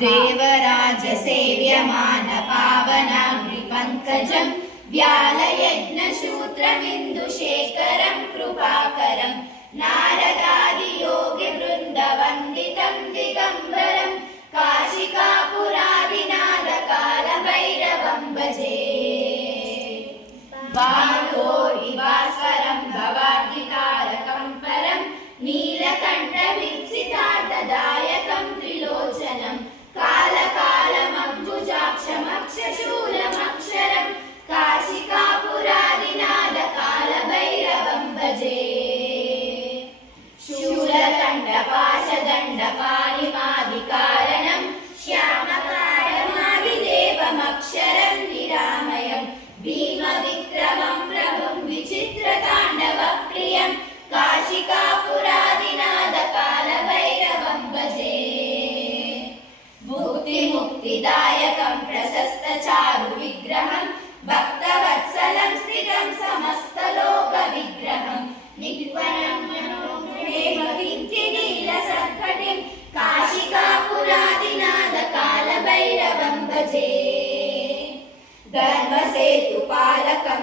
देवराजसेव्यमानपावनाग्निपङ्कजं व्यालयज्ञशूत्रमिन्दुशेखरं कृपाकरं नारदादियोगिवृन्दवन्दितं दिगम्बरं काशिकापुरादिनाथकालभैरवं भजे। भानुकोटिभास्वरं भवाब्धितारकं परं नीलकण्ठवीक्षितार्थदायकं त्रिलोचनं कालकालमम्बुजाक्षमक्षशूलमक्षरं काशिकापुरादिनाथकालभैरवं भजे। शूलकण्ठपाशदण्डपाणिमादिकारणं श्यामकालमादिदेवमक्षरं निरामयं भीमविक्रमं प्रभुं विचित्रताण्डवप्रियं काशिकापुरादिनाथकालभैरवं भजे। मुक्तिमुक्तिदायकं प्रशस्तचारुविग्रहं भक्तवत्सलं स्थितं समस्तलोकविग्रहं निग्वनं हेमकिङ्किणीलसत्कटिं काशिकापुरादिनाथकालभैरवं भजे। धर्मसेतुपालकं